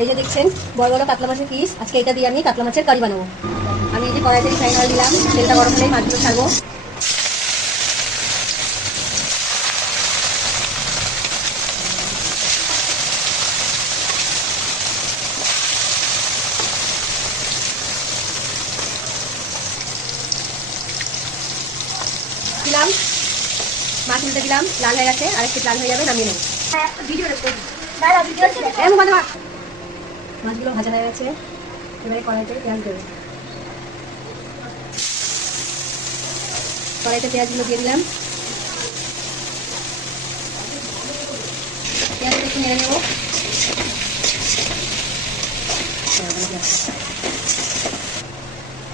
এই যে দেখছেন বড় বড় কাতলা মাছের পিস, আজকে এটা দিয়ে আমি কাতলা মাছের কারি বানাবো। আমি এই যে কড়াইতে রিফাইন অয়েল দিলাম, তেলটা গরম হলেই মাছগুলো ছাড়বো। দিলাম মাছ উল্টে দিলাম, লাল হয়ে গেছে, আর একটু লাল হয়ে যাবে, নামিয়ে নেবো। মাছগুলো ভাজা হয়ে গেছে, এবারে কড়াইতে পেঁয়াজ দেবো। কড়াইতে পেঁয়াজগুলো দিয়ে দিলাম, পেঁয়াজটা একটু নেড়ে নেবো।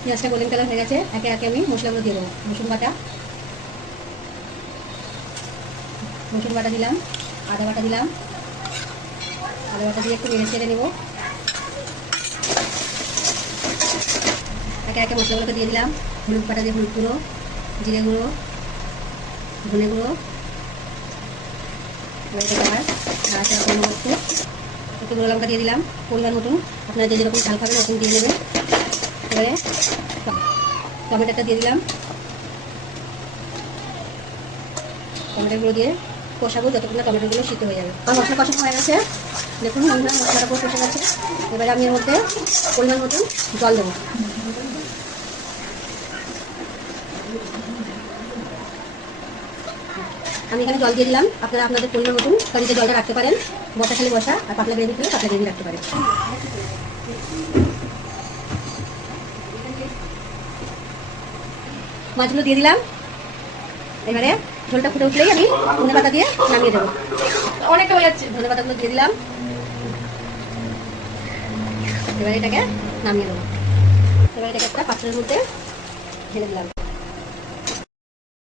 পেঁয়াজটা গোল্ডেন কালার হয়ে গেছে, একে একে আমি মশলাগুলো দিয়ে দেবো। রসুন বাটা দিলাম, আদা বাটা দিলাম, আদা বাটা দিয়ে একটু নেড়ে ছেড়ে নেবো। একে একে মশলাগুলোকে দিয়ে দিলাম। হলুদ বাটা দিয়ে হলুদ গুঁড়ো, জিরে গুঁড়ো, ধনে গুঁড়ো, একটু গুঁড়ো লঙ্কা দিয়ে দিলাম পরিমাণ মতন, আপনারা যে যেরকম ঝাল খাবেন ওরকম দিয়ে দেবেন। এবারে টমেটোটা দিয়ে দিলাম, টমেটোগুলো দিয়ে কষাবো যতক্ষণ না টমেটোগুলো সিদ্ধ হয়ে যাবে। আমার মশলা কষানো হয়ে গেছে, দেখুন মশলাটা পুরো কষে গেছে। এবারে আমি এর মধ্যে পরিমাণ মতন জল দেবো। আমি এখানে জল দিয়ে দিলাম, আপনারা আপনাদের পরিমাণ মতন কারিতে জলটা রাখতে পারেন। বসা খালি বসা, আর পাতলা গ্রেভি খেলে পাতলা গ্রেভি রাখতে পারেন। মাছগুলো দিয়ে দিলাম, এবারে ঝোলটা ফুটে উঠলেই আমি ধনে পাতা দিয়ে নামিয়ে দেবো। অনেকটা হয়ে যাচ্ছে, ধনে পাতাগুলো দিয়ে দিলাম, এবারে এটাকে নামিয়ে দেবো। এবারে এটাকে একটা পাত্রের মধ্যে ঢেলে দিলাম।